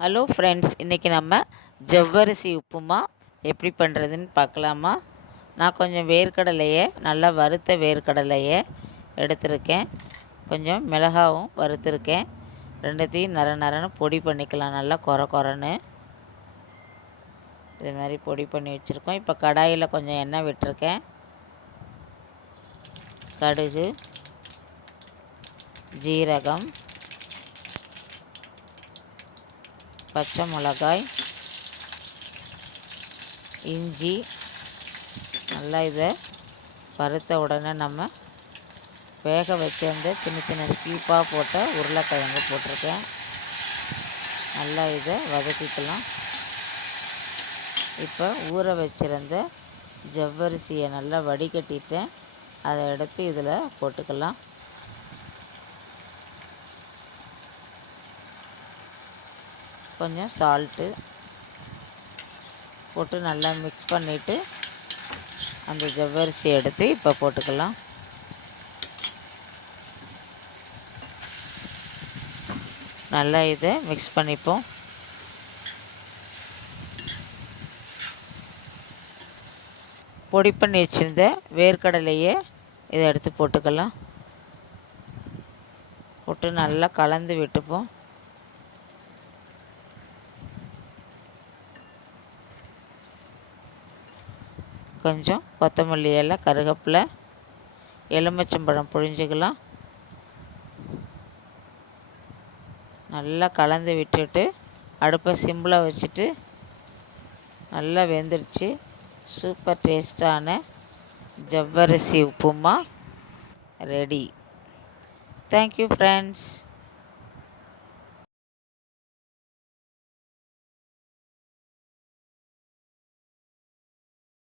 Hello friends, இன்றைக்கி நம்ம ஜவ்வரிசி உப்புமா எப்படி பண்ணுறதுன்னு பார்க்கலாமா? நான் கொஞ்சம் வேர்க்கடலையை நல்லா வறுத்த வேர்க்கடலையை எடுத்திருக்கேன். கொஞ்சம் மிளகாவும் வறுத்துருக்கேன். ரெண்டுத்தையும் நரன்னு பொடி பண்ணிக்கலாம். நல்லா கொரன்னு இது மாதிரி பொடி பண்ணி வச்சுருக்கோம். இப்போ கடாயில் கொஞ்சம் எண்ணெய் விட்டுருக்கேன். கடுகு, ஜீரகம், பச்சை மிளகாய், இஞ்சி நல்லா இதை வறுத்த உடனே நம்ம வேக வச்சிருந்த சின்ன சின்ன ஸ்கீப்பாக போட்ட உருளைக்கிழங்கு போட்டிருக்கேன். நல்லா இதை வதக்கிக்கலாம். இப்போ ஊற வச்சுருந்த ஜவ்வரிசியை நல்லா வடிகட்டிட்டேன். அதை எடுத்து இதில் போட்டுக்கலாம். கொஞ்சம் சால்ட்டு போட்டு நல்லா மிக்ஸ் பண்ணிவிட்டு அந்த ஜவ்வரிசி எடுத்து இப்போ போட்டுக்கலாம். நல்லா இதை மிக்ஸ் பண்ணிப்போம். பொடி பண்ணி வச்சுருந்த வேர்க்கடலையை இதை எடுத்து போட்டுக்கலாம். போட்டு நல்லா கலந்து விட்டுப்போம். கொஞ்சம் கொத்தமல்லி இலை, கருவேப்பிலை, எலுமிச்சம்பழம் புழிஞ்சிக்கலாம். நல்லா கலந்து விட்டுட்டு அடுப்பை சிம்மில் வச்சுட்டு நல்லா வெந்துடுச்சு. சூப்பர் டேஸ்டான ஜவ்வரிசி உப்புமா ரெடி. Thank you friends.